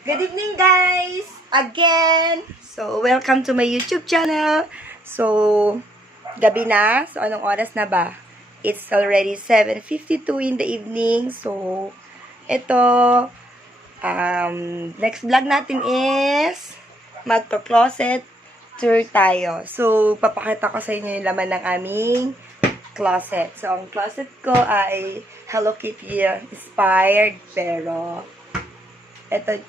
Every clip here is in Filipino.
Good evening, guys! Again! So, welcome to my YouTube channel. So, gabi na. So, anong oras na ba? It's already 7:52 in the evening. So, ito, next vlog natin is magpa-closet tour tayo. So, papakita ko sa inyo yung laman ng aming closet. So, ang closet ko ay Hello Kitty inspired, pero ito,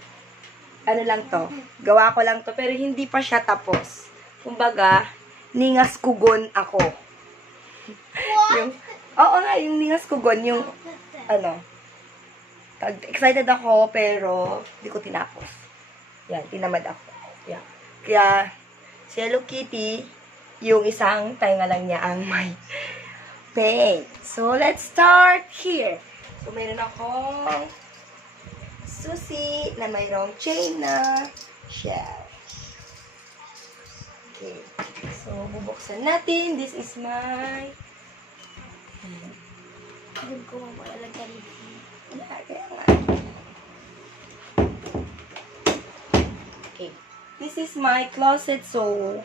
ano lang to, gawa ko lang to, pero hindi pa siya tapos. Kumbaga, ningas kugon ako. Yung, oo nga, yung ningas kugon, yung, ano, excited ako, pero, hindi ko tinapos. Yan, tinamad ako. Yan. Kaya, si Hello Kitty, yung isang tainga lang niya ang may paint. So, let's start here. So, meron akong susi na mayroong chain na shell. Okay. So, bubuksan natin. This is my Doon ko mamalagyan. kaya nga. Okay. This is my closet. So,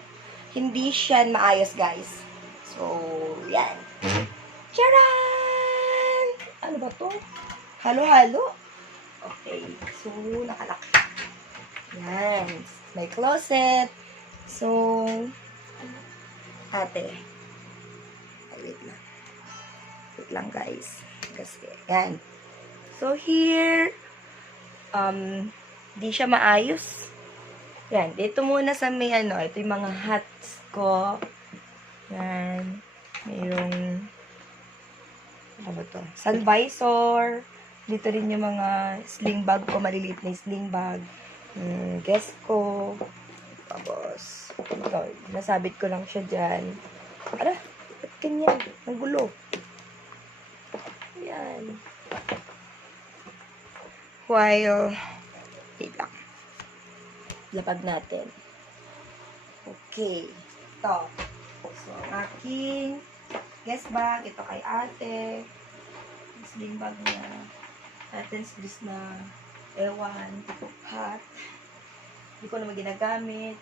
hindi siya maayos, guys. So, yan. Charan! Ano ba to? Halo-halo? Okay. So, nakalak. Yan. May closet. So, ate. Ay, wait lang. Wait lang, guys. Kasi, yan. So, here, di siya maayos. Yan. Dito muna sa may, ito yung mga hats ko. Yan. Mayroong, ano ba to? Sun visor. Dito rin yung mga sling bag ko, maliliit na sling bag. Guess ko. Tapos, ito, nasabit ko lang siya dyan. Ara, ba't ganyan? Ang gulo. Ayan. While, wait lang. Lapag natin. Okay. Ito. So, aking guess bag. Ito kay ate. Sling bag niya. Aten's list na ewan, hat. Hindi ko naman ginagamit.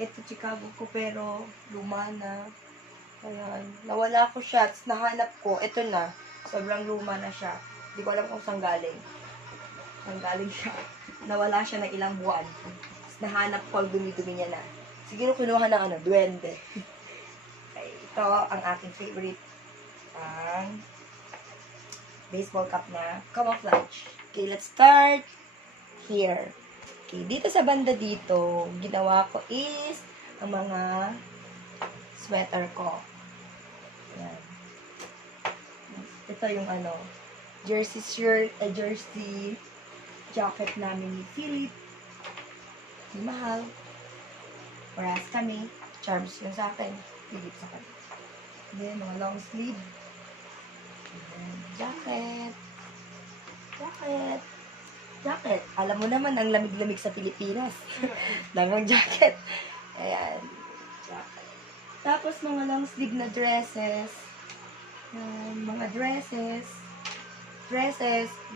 Ito, Chicago ko, pero luma na. Ayan. Nawala ko siya. Tapos nahanap ko. Ito na. Sobrang luma na siya. Hindi ko alam kung saan galing. Saan galing siya. Nawala siya ng ilang buwan. Tapos nahanap ko. Dumi-dumi niya na. Siguro kinuha ng duwende. Okay. Ito ang aking favorite. Ang baseball cap na camouflage. Okay, let's start here. Okay, dito sa banda dito, ginawa ko is ang mga sweater ko. Ayan. Ito yung jersey shirt, jersey jacket namin ni Philip. Hindi mahal. Whereas kami, Charms yun sa akin. Philip sa akin. Then, mga long sleeve. Jacket. Jacket. Alam mo naman, ang lamig-lamig sa Pilipinas. Langang jacket. Ayan. Jacket. Tapos, mga long sleeve na dresses. Mga dresses.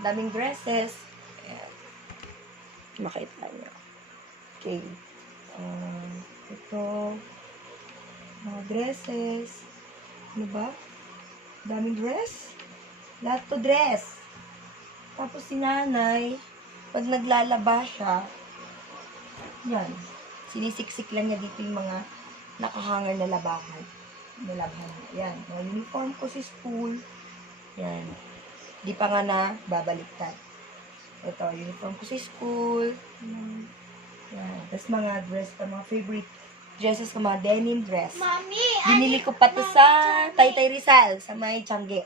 Daming dresses. Ayan. Makita nyo. Okay. Ito. Mga dresses. Ano ba? Daming dress. Lahat to dress. Tapos si nanay, pag naglalaba siya, yan, sinisiksik lang niya dito yung mga nakahanger na labahan. Yan, mga uniform ko sa school. Yan. Di pa nga na babaliktad. Ito, uniform ko sa school. Yan. Tapos mga dress pa, mga favorite dresses ko, mga denim dress. Mami, Binili ko pa to sa Taytay Rizal, sa may Tiangge.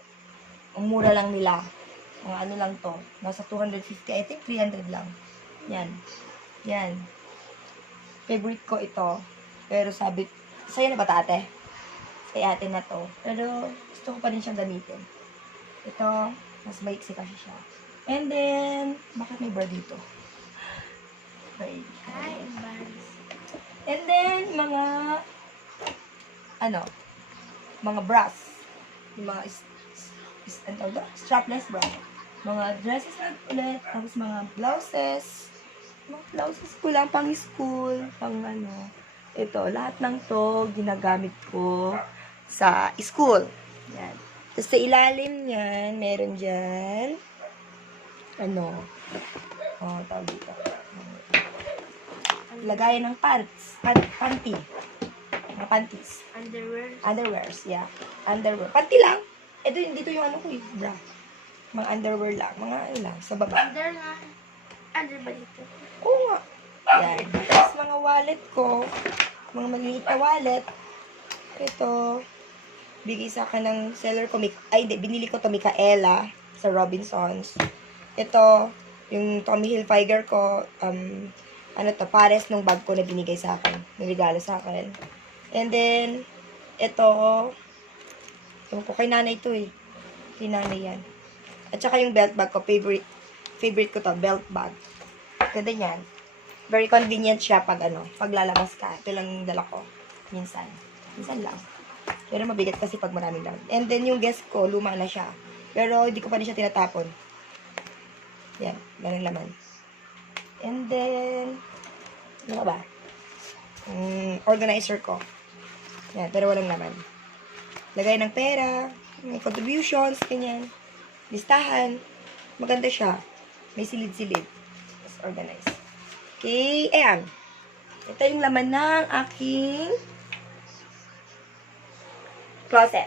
Ang mura lang nila. Mga ano lang to. Nasa 250, I think 300 lang. Yan. Yan. Favorite ko ito. Pero sabi, sa'yo na ba tate? Sa'yo ate na to. Pero gusto ko pa rin siyang gamitin. Ito, mas maiksi kasi siya. And then, bakit may bra dito? Okay. And then, mga mga bras. Yung mga strapless bra. Mga dresses na ulit. Tapos mga blouses. Mga blouses ko lang, pang school, pang ano. Ito, lahat ng to, ginagamit ko sa school. Yan. Tapos sa ilalim niyan, meron dyan, ano, tawag dito. Lagayan ng pants, panty. Mga panties. Underwear. Underwears, yeah. Underwear. Panty lang. Ito, dito yung ano ko eh, bra. Mga underwear lang. Mga ano lang, sa baba. Under nga. Under ba dito? Oo nga. Yan. Tapos mga wallet ko, mga maliit na wallet. Ito, bigay sa akin ng seller ko. Binili ko to Micaela sa Robinsons. Ito, yung Tommy Hilfiger ko, pares nung bag ko na binigay sa akin. Niregalo sa akin. And then, ito, ewan ko, kay nanay to eh. Kay nanay yan. At saka yung belt bag ko, favorite ko to, belt bag. Ganda yan. Very convenient siya pag lalabas ka. Ito lang yung dala ko. Minsan lang. Pero mabigat kasi pag maraming lang. And then yung guest ko, luma na siya. Pero hindi ko pa rin siya tinatapon. Yan, ganun laman. And then, ano ba? Organizer ko. Yan, pero walang laman. Lagay ng pera, may contributions, ganyan. Listahan. Maganda siya. May silid-silid. Let's organize. Okay, ayan. Ito yung laman ng aking closet.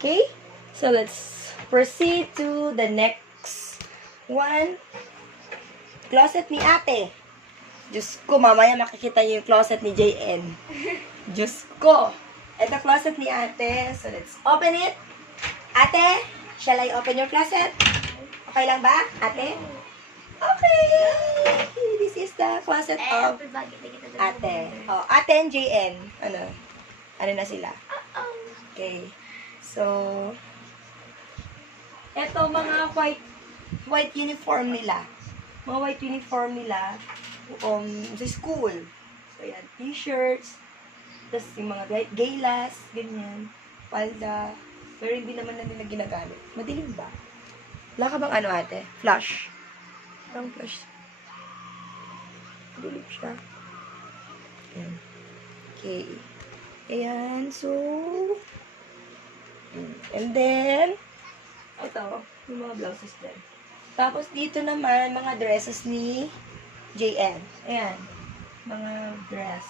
Okay? So, let's proceed to the next one. Closet ni ate. Diyos ko, mamaya makikita niyo yung closet ni JN. Diyos ko. Ito closet ni ate. So, let's open it. Ate, shall I open your closet? Okay lang ba, ate? Okay. This is the closet of ate. Oh, ate and JN. Ano na sila? Okay. So, eto mga white uniform nila. Mga white uniform nila sa school. So, yan. T-shirts. Tapos yung mga gaylas. Ganyan. Palda. Pero hindi naman na nila ginagamit. Madilim ba? Wala ka bang ate? Flash. Parang flash. Madilim siya. Ayan. Okay. Ayan. So, and then, ito, yung mga blouses din. Tapos, dito naman, mga dresses ni JN. Ayan. Mga dress.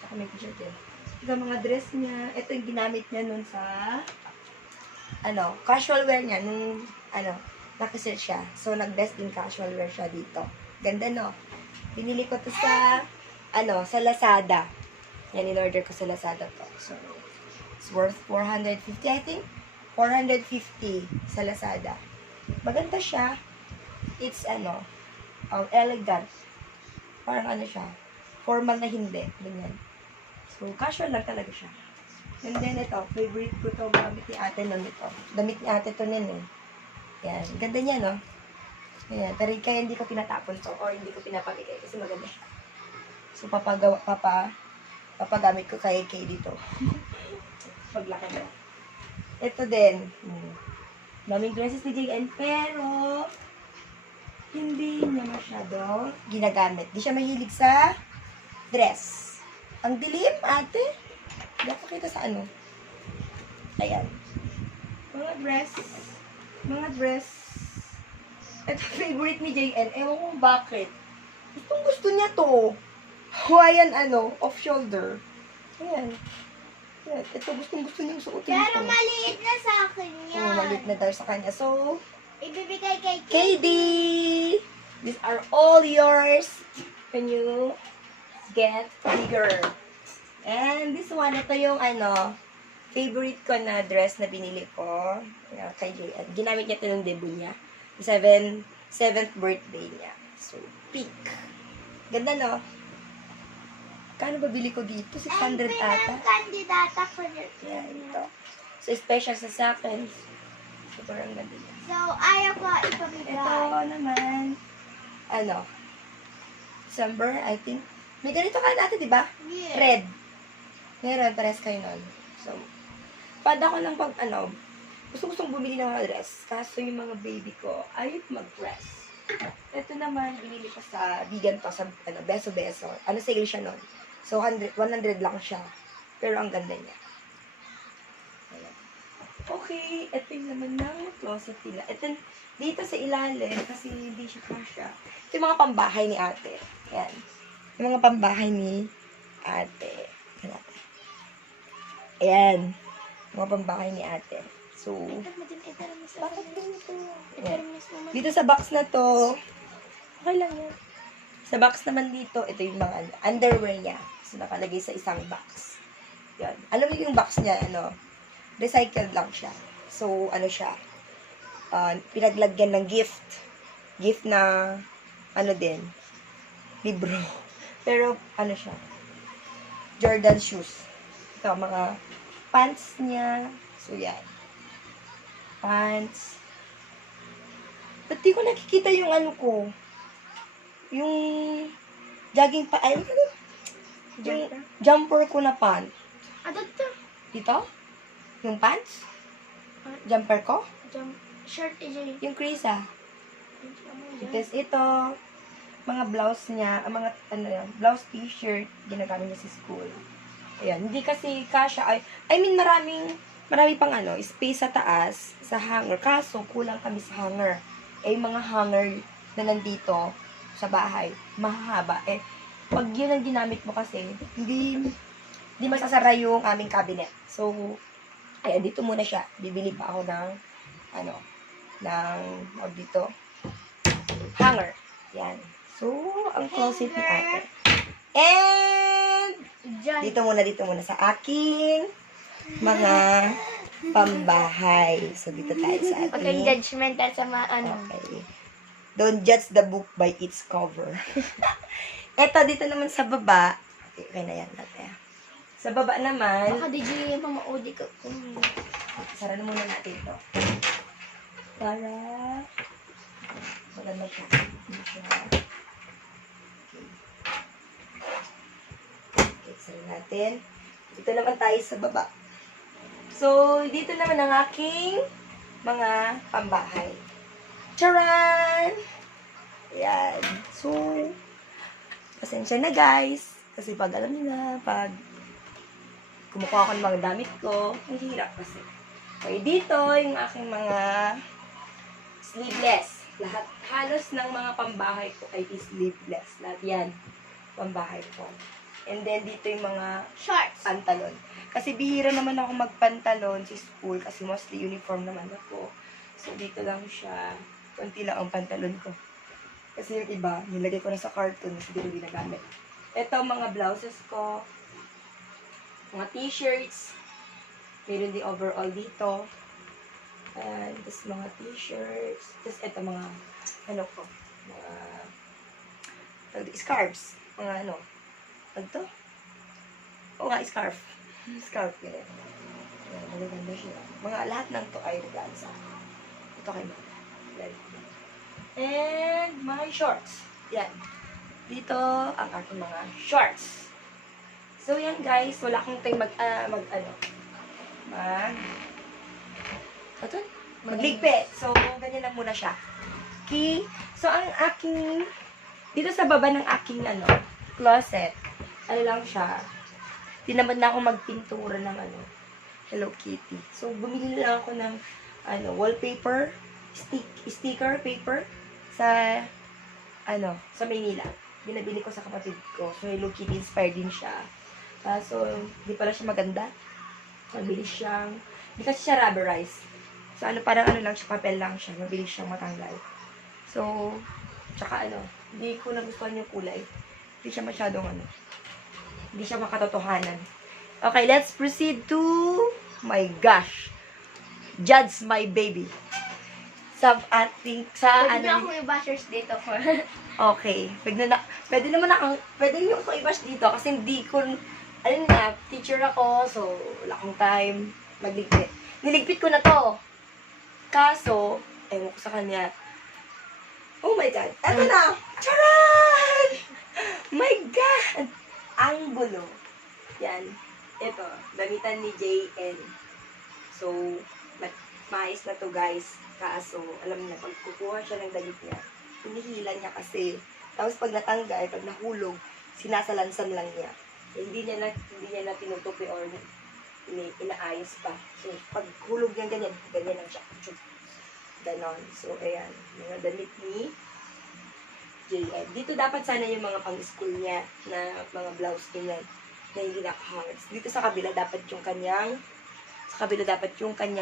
Saka may t-shirt din. Ito, mga dress niya. Ito yung ginamit niya nun sa, casual wear niya. Nung, nakaset siya. So, nag-best din casual wear siya dito. Ganda, no? Binili ko to sa, sa Lazada. Yan, in-order ko sa Lazada to. So, it's worth 450, I think. 450 sa Lazada. Maganda siya. It's, elegant. Parang siya. Formal na hindi. Ganyan. So, casual lang talaga siya. And then, ito. Favorite ko to. Gamit ni ate nun ito. Damit ni ate to nun eh. Yan. Ganda niya, no? Ayan. Pero kaya hindi ko pinatapon to. Or hindi ko pinapagigay. Kasi maganda siya. So, papagamit ko kay Kay dito. Paglaki na. Ito din. Daming dresses ni JN, pero hindi niya masyado ginagamit. Di siya mahilig sa dress. Ang dilim, ate. Hindi ako kita sa Ayan. Mga dress. Ito favorite ni JN. Ewan kung bakit. Gusto niya to. Hawaiian off-shoulder. Ayan. Ito, gusto niyang suotin ito. Pero maliit na sa akin yan. Oo, maliit na daw sa kanya. So, ibibigay kay KD! These are all yours when you get bigger. And this one, ito yung favorite ko na dress na binili ko. Kay JN. Ginamit niya ito ng debut niya. 7th birthday niya. So, pink. Ganda, no? Kano ba bili ko dito? 600 ata. Kandidata ko dito. Yeah, ito. So, special sa akin. So, parang ganda niya. So, ayaw ko ipabigay. Ito naman, December, I think. May ganito ka natin, di ba? Yeah. Red. Meron, pares kayo nun. So, pada ko lang gustong bumili ng mga dress. Kaso yung mga baby ko, ayaw mag-dress. Ito naman, binili ko sa vegan to, sa beso-beso. Ano sale siya nun? So, 100 lang siya. Pero ang ganda niya. Ayan. Okay, ito yung naman ng closet nila. Ito, dito sa ilalim, kasi hindi siya kasha. Ito yung mga pambahay ni ate. Ayan. Yung mga pambahay ni ate. Ayan. Mga pambahay ni ate. So, bakit ganito? Ayan. Dito sa box na to, okay lang yan. Sa box naman dito, ito yung mga underwear niya. So, nakalagay sa isang box. Yan. Alam mo yung box niya, recycled lang siya. So, siya, pinaglagyan ng gift. Gift na, din, libro. Pero, siya, Jordan shoes. Ito, mga pants niya. So, yan. Pants. Ba't di ko nakikita yung ko? Yung jogging pa, yung jumper ko na pants. Ano to? Dito? Yung pants? Jumper ko? Shirt is Yung Krisa. Tapos ito, mga blouse niya, mga, blouse t-shirt, ginagamit niya sa school. Ayan, hindi kasi kasha, marami pang space sa taas, sa hanger. Kaso, kulang kami sa hanger. Yung mga hanger na nandito, sa bahay, mahahaba. Pag yun ang ginamit mo kasi, hindi masasara yung aming cabinet. So, ayan, dito muna siya. Bibili pa ako ng, dito, hanger. Yan. So, ang closet ni ate. And, dito muna sa aking mga pambahay. So, dito tayo sa ating. Okay, judgmental sa Okay. Don't judge the book by its cover. Eto, dito naman sa baba. Okay na yan natin. Sa baba naman. Baka DJ mamaudi ka. Sara na muna natin ito. Para maganda siya. Okay. Okay, sara natin. Dito naman tayo sa baba. So, dito naman ang aking mga pambahay. Charan! Ayan. So, pasensya na guys. Kasi pag alam niyo na, pag kumukuha ako ng mga damit ko, ang hirap kasi. Okay, dito yung aking mga sleeveless. Lahat, halos ng mga pambahay ko ay sleeveless. Lahat yan, pambahay ko. And then, dito yung mga Shorts. pantalon. Kasi bihira naman ako magpantalon sa school kasi mostly uniform naman ako. So, dito lang siya. Kunti lang ang pantalon ko. Kasi yung iba, nilagay ko na sa carton kasi hindi ko ginagamit. Ito, mga blouses ko. Mga t-shirts. Meron din overall dito. Ayan. Tapos mga t-shirts. Tapos ito, mga, ko. Mga, scarves. Mga to? Oo nga, scarf. Scarf, yun. Ayan, magaganda siya. Mga lahat ng to ay regalo sa akin. Ito kay Mama. And mga shorts. Yan. Dito ang aking mga shorts. So yan guys, wala akong time magligpit. So ganyan lang muna siya. Okay. So ang aking dito sa baba ng aking closet. Lang siya. Tinamad na ako magpintura ng Hello Kitty. So bumili lang ako ng wallpaper, sticker paper sa sa Maynila. Binabili ko sa kapatid ko. So, Hello Kitty inspired din siya. So, hindi pala siya maganda. Mabilis siyang, hindi kasi siya rubberized. So, parang lang siya, papel lang siya. Mabilis siyang matanggal. So, tsaka hindi ko nagustuhan yung kulay. Hindi siya masyadong hindi siya makatotohanan. Okay, let's proceed to, my gosh, Judge My Baby. Pwede niyo akong i-bashers dito for. Okay. Pwede niyo ako i-bash dito kasi hindi ko, teacher ako, so wala akong time magligpit. Niligpit ko na to. Kaso, ewan ko sa kanya, oh my God, eto na! Charan! My God! Angulo. Yan. Ito, damitan ni JN. So, maayos na to guys. Kaso, alam niya, pag kukuha siya ng damit niya, hinihila niya kasi. Tapos pag natanggal, pag nahulog, sinasalansan lang niya. Hindi niya na tinutupi or inaayos pa. So, pag hulog niya ganyan lang siya. Ganon. So, ayan. Mga damit ni JM. Dito dapat sana yung mga pang-school niya na mga blouse ganyan na hindi nakahangs. Dito sa kabila dapat yung kanyang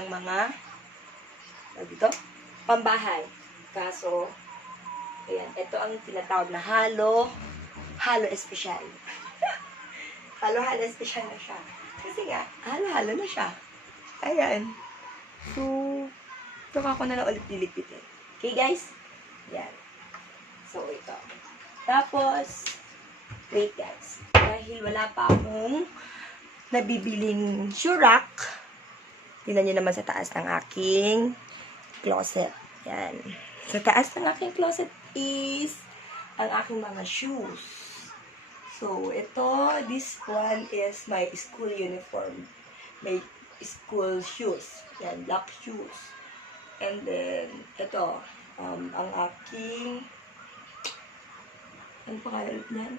mga dito, pambahay. Kaso, ayan, ito ang tinatawag na halo espesyal. halo espesyal na siya. Kasi nga, halo na siya. Ayan. So, saka ko na lang ulit dilipitin. Okay, guys? Yan. So, ito. Tapos, wait, guys. Dahil wala pa akong nabibiling shoe rack, tingnan nyo naman sa taas ng aking closet. Yan. Sa taas ng aking closet is ang aking mga shoes. So, this one is my school uniform. My school shoes. Yan, black shoes. And then, ito, ang aking, ano pangalan niyan?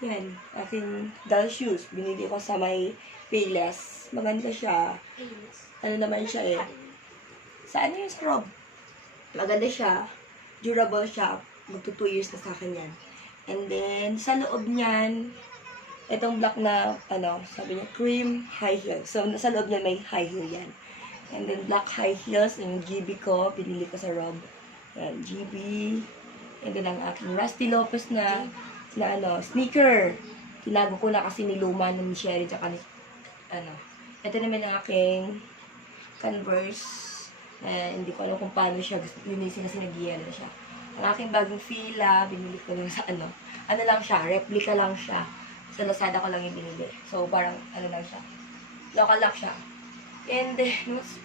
Yan, aking doll shoes. Binili ko sa may Payless. Maganda siya. Ano naman siya eh. Saan yung sa Rob? Maganda siya. Durable siya. Magto 2 years na sa akin yan. And then, sa loob niyan, itong black na, sabi niya, cream high heels. So, sa loob niya may high heel yan. And then, black high heels, yung GB ko, pinili ko sa Rob. Yan, GB. And then, ang aking Rusty Lopez na sneaker. Tinago ko na kasi niluma ng Sherry, tsaka ito naman ang aking Converse. Hindi ko alam kung paano siya linisin kasi nag-yellow siya. Ang aking bagong Fila, binili ko lang sa ano lang siya, replica lang siya. Sa Lazada ko lang yung binili. So, parang, lang siya. Local lang siya. And then, what's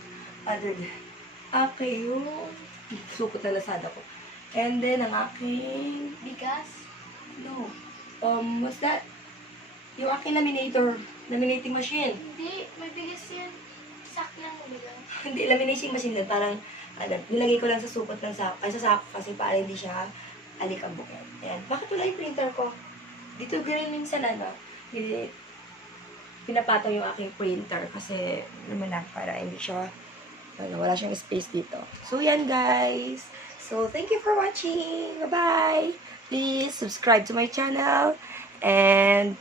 other than? Okay, yung sukot na Lazada ko. And then, ang aking, Bigas? no, what's that? Yung aking laminating machine. Hindi, may bigas yan. Sak lang mo bilang. Hindi, laminating machine lang. Parang, nilagay ko lang sa sukot ng sako. Ay, sa sako kasi para hindi siya alikabok. Ayan. Bakit wala yung printer ko? Dito ganun minsan, pinapatong yung aking printer kasi, para hindi siya, wala siyang space dito. So, yan guys. So, thank you for watching. Bye-bye. Please subscribe to my channel and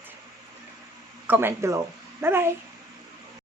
comment below. Bye-bye.